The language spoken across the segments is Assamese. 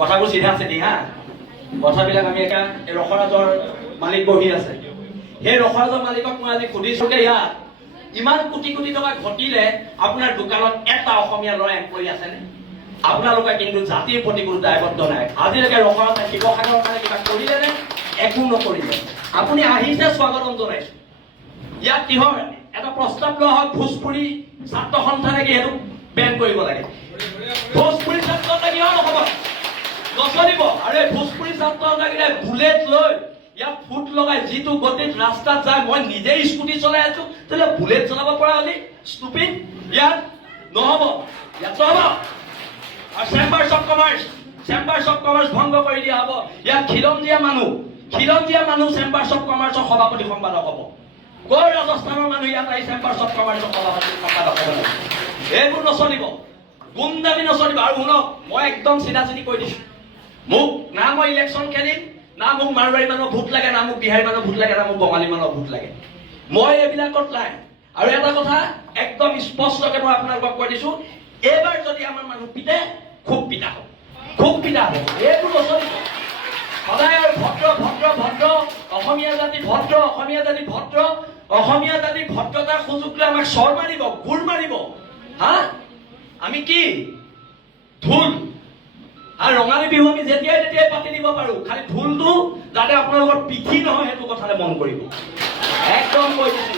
কথাবোৰ চিধা চিধি হা কথাবিলাক আমি একা ৰসৰাজৰ মালিক বহি আছে সেই ৰসৰাজৰ মালিকক মই আজি সুধিছো যে ইয়াত ইমান কোটি কোটি টকা ঘটিলে আপোনাৰ দোকানত এটা অসমীয়া ল'ৰা এমপ্লয়ী আছেনে আপোনালোকে কিন্তু জাতিৰ প্ৰতি কোনো দায়বদ্ধ নাই আজিলৈকে ৰসৰাজে শিৱসাগৰৰ কাৰণে কিবা কৰিলেনে একো নকৰিলে আপুনি আহিছে স্বাগতম জনাইছো ইয়াত কিহৰ এটা প্ৰস্তাৱ লোৱা হয় ভোজপুৰী ছাত্ৰ সন্থানে কি সেইটো বেন কৰিব লাগে ভোজপুৰী ছাত্ৰ কিহৰ নহ'ব নচলিব আৰু এই ভোজপুৰী ছাত্ৰ লাগিলে বুলেট লৈ ইয়াত ফুট লগাই যিটো গতিত ৰাস্তাত যায় মই নিজেই স্কুটি চলাই আছো তেতিয়াহ'লে বুলেট চলাব পৰা হ'লে ষ্টুপিড ইয়াত নহ'ব ইয়াত নহ'ব আৰু চেম্বাৰ্ছ অফ কমাৰ্চ ভংগ কৰি দিয়া হ'ব ইয়াত খিলঞ্জীয়া মানুহ চেম্বাৰ্ছ অফ কমাৰ্চৰ সভাপতি সম্পাদক হ'ব কৰ ৰাজস্থানৰ মানুহ ইয়াত আহি চেম্বাৰ্ছ অফ কমাৰ্চৰ সভাপতি সম্পাদক হ'ব এইবোৰ নচলিব গুণ্ডামি নচলিব আৰু শুনক মই একদম চিধা চিধি কৈ দিছো মোক না মই ইলেকশ্যন খেলিম না মোক মাৰোৱাৰী মানুহৰ ভোট লাগে না মোক বিহাৰী মানুহৰ ভোট লাগে না মোক বঙালী মানুহৰ ভোট লাগে মই এইবিলাকত নাই আৰু এটা কথা একদম স্পষ্টকৈ মই আপোনালোকক কৈ দিছো এইবাৰ যদি আমাৰ মানুহ পিতে খুব পিতা হ'ব এইবোৰ নচলিব সদায় ভদ্ৰ অসমীয়া জাতি ভদ্ৰতাৰ সুযোগ লৈ আমাক চৰ মাৰিব গুৰ মাৰিব হা আমি কি ঢোল আৰু ৰঙালী বিহু আমি যেতিয়াই তেতিয়াই পাতি দিব পাৰো খালি ঢোলটো যাতে আপোনালোকৰ পিঠি নহয় সেইটো কথালে মন কৰিব একদম কৈ দিছো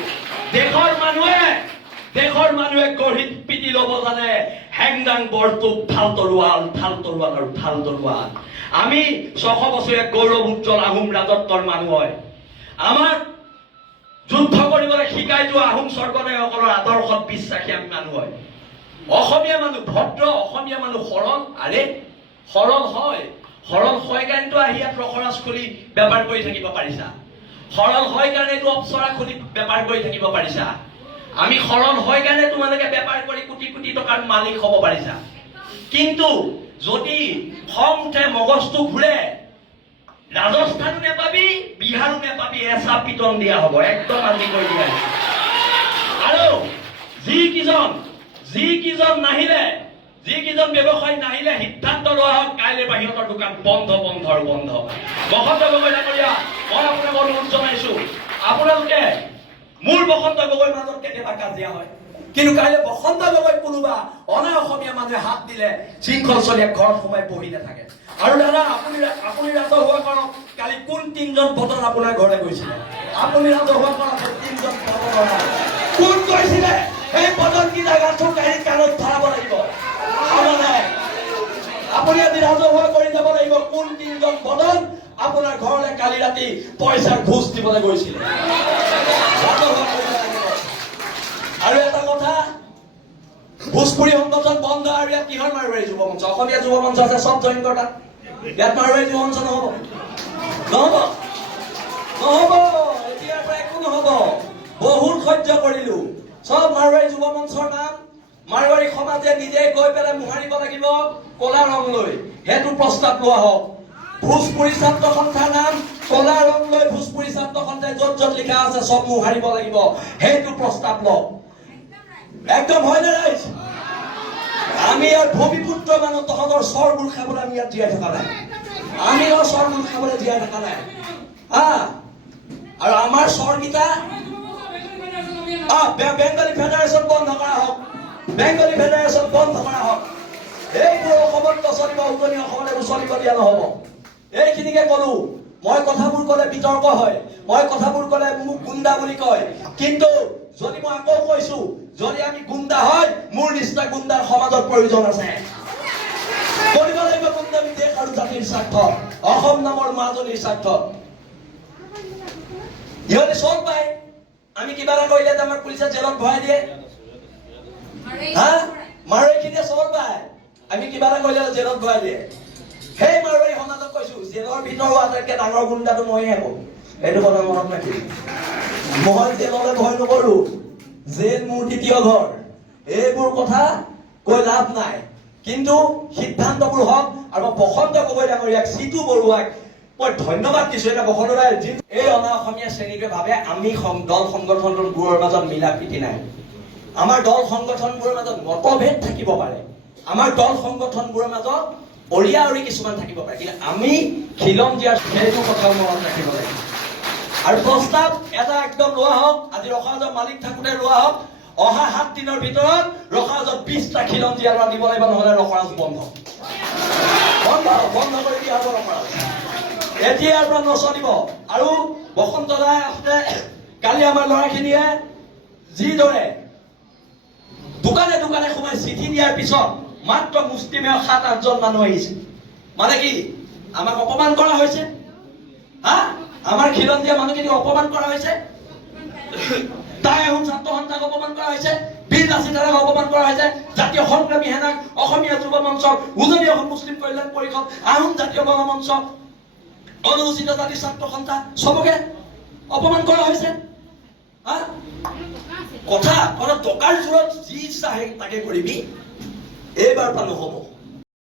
দেশৰ মানুহে গঢ়িত পিটি ল'ব জানে হেংদাং বৰটোপ ঢাল তৰোৱাল আমি 600 বছৰীয়া গৌৰৱ উজ্জ্বল আহোম ৰাজত্বৰ মানুহ হয় আমাৰ যুদ্ধ কৰিবলৈ শিকাই যোৱা আহোম স্বৰ্গদেউসকলৰ আদৰ্শত বিশ্বাসী আমি মানুহ হয় অসমীয়া মানুহ ভদ্ৰ অসমীয়া মানুহ সৰল হয় কাৰণেতো আহি ইয়াত ৰসৰাজ খুলি বেপাৰ কৰি থাকিব পাৰিছা সৰল হয় কাৰণেতো অপচৰা খুলি বেপাৰ কৰি থাকিব পাৰিছা আমি সৰল হয় কাৰণে তোমালোকে বেপাৰ কৰি কোটি কোটি টকাৰ মালিক হ'ব পাৰিছা কিন্তু যদি খং উঠে মগজটো ঘূৰে ৰাজস্থানো নেপাবি বিহাৰো নেপাবি এচা পিটন দিয়া হ'ব একদম আজি কৈ দিয়া আৰু যিকেইজন নাহিলে যিকেইজন ব্যৱসায়ী নাহিলে সিদ্ধান্ত লোৱা হওক কাইলৈ বাহিৰৰ দোকান বন্ধ বসন্ত গগৈ ডাঙৰীয়া মই আপোনাক অনুৰোধ জনাইছো আপোনালোকে মোৰ বসন্ত গগৈৰ মাজত কেতিয়াবা কাজিয়া হয় কিন্তু কাইলৈ বসন্ত গগৈ কোনোবা অনা অসমীয়া মানুহে হাত দিলে শৃংখল চলিয়া ঘৰত সোমাই বহি নাথাকে আৰু দাদা আপুনি ৰাজহুৱা কৰক কালি কোন 3জন বদন আপোনাৰ ঘৰলৈ গৈছিলে আপুনি ৰাজহুৱা কৰক 3জন বদন কোন গৈছিলে সেই বদন কি জাগাটো গাড়ীত কাণত ধৰাব লাগিব আপুনি আজি ৰাজহুৱা কৰি যাব লাগিব কোন 3জন বদন আপোনাৰ ঘৰলৈ কালি ৰাতি পইচাৰ ঘোষ দিবলৈ গৈছিলে আৰু এটা কথা ভোজপুৰী সংগঠন বন্ধ আৰু ইয়াত কিহৰ মাৰোৱাৰী যুৱ মঞ্চ অসমীয়া যুৱ মঞ্চ আছে চব জইন কৰা ইয়াত মাৰোৱাৰী যুৱ মঞ্চ নহ'ব এতিয়াৰ পৰা একো নহ'ব বহুত সহ্য কৰিলো চব মাৰোৱাৰী যুৱ মঞ্চৰ নাম মাৰোৱাৰী সমাজে নিজে গৈ পেলাই মোহাৰিব লাগিব কলা ৰং লৈ সেইটো প্ৰস্তাৱ লোৱা হওক ভোজপুৰী ছাত্ৰ সন্থাৰ নাম কলা ৰং লৈ ভোজপুৰী ছাত্ৰ সন্থাই য'ত লিখা আছে চব মোহাৰিব লাগিব সেইটো প্ৰস্তাৱ লওক একদম হয় নে ৰাইজ আমি ইয়াৰ ভূমিপুত্ৰ মানুহ তহঁতৰ চৰবোৰ খাবলৈ আমি ইয়াত জীয়াই থকা নাই চৰবোৰ খাবলৈ জীয়াই থকা নাই আৰু আমাৰ চৰকেইটা বেংগলী ফেডাৰেশ্যন বন্ধ কৰা হওক এইবোৰ অসমত নচলিব উজনি অসমলৈ নচলিব দিয়া নহ'ব এইখিনিকে কলো মই কথাবোৰ ক'লে বিতৰ্ক হয় মই কথাবোৰ ক'লে মোক গুণ্ডা বুলি কয় কিন্তু যদি মই আকৌ কৈছো যদি আমি গুণ্ডা হয় মোৰ নিচিনা গুণ্ডাৰ সমাজত প্ৰয়োজন আছে কৰিব লাগিব গুণ্ডামি দেশ আৰু জাতিৰ স্বাৰ্থ অসম নামৰ মাজনীৰ স্বাৰ্থ ইহঁতে চল পায় আমি কিবা এটা কৰিলে আমাক পুলিচে জেলত ভৰাই দিয়ে মাৰোৱাৰীখিনিয়ে চল পায় আমি কিবা এটা কৰিলে জেলত ভৰাই দিয়ে সেই মাৰোৱাৰী সমাজক কৈছো জেলৰ ভিতৰৰ আটাইতকৈ ডাঙৰ গুণ্ডাটো ময়ে হ'ব এইটো কথা মনত ৰাখিবি মই জেললৈ ভয় নকৰো জেল মোৰ দ্বিতীয় ঘৰ এইবোৰ কথা কৈ লাভ নাই কিন্তু সিদ্ধান্তবোৰ হওক আৰু বসন্ত গগৈ ডাঙৰীয়াক চিটু বৰুৱাক মই ধন্যবাদ দিছো এটা বসন্ত দাই এই অনা অসমীয়া শ্ৰেণীটোৱে ভাবে আমি দল সংগঠনবোৰৰ মাজত মিলা প্ৰীতি নাই আমাৰ দল সংগঠনবোৰৰ মাজত মতভেদ থাকিব পাৰে আমাৰ দল সংগঠনবোৰৰ মাজত অৰিয়া অৰি কিছুমান থাকিব পাৰে, কিন্তু আমি খিলঞ্জীয়াৰ সেইটো কথা মনত ৰাখিব লাগিব। আৰু প্ৰস্তাৱ এটা একদম লোৱা হওক, আজি ৰখাজৰ মালিক থাকোঁতে লোৱা হওক, অহা 7 দিনৰ ভিতৰত ৰখাজত 20টা খিলঞ্জীয়া ল'ৰা দিব লাগিব, নহ'লে ৰখৰাজ বন্ধ কৰি দিয়া হ'ব ৰখৰাজ। এতিয়াৰ পৰা নচলিব। আৰু বসন্ত দাই আহোঁতে কালি আমাৰ ল'ৰাখিনিয়ে যিদৰে দোকানে দোকানে সোমাই চিঠি দিয়াৰ পিছত মাত্ৰ মুষ্টিমেয় 7-8জন মানুহ আহিছে, মানে কি আমাক অপমান কৰা হৈছে? আমাৰ খিলঞ্জীয়া মানুহখিনিক অপমান কৰা হৈছে, তাই আহোম ছাত্ৰ সন্থাক অপমান কৰা হৈছে, বীৰ লাচিত দাদাক অপমান কৰা হৈছে, জাতীয় সংগ্ৰামী সেনাক, অসমীয়া যুৱ মঞ্চক, উজনি অসম মুছলিম কল্যাণ পৰিষদ, আহোম জাতীয় গণমঞ্চ, অনুসূচিত জাতি ছাত্ৰ সন্থা, চবকে অপমান কৰা হৈছে। কথা টকাৰ জোৰত যি ইচ্ছা তাকে কৰিবি, এইবাৰ পৰা নহ'ব।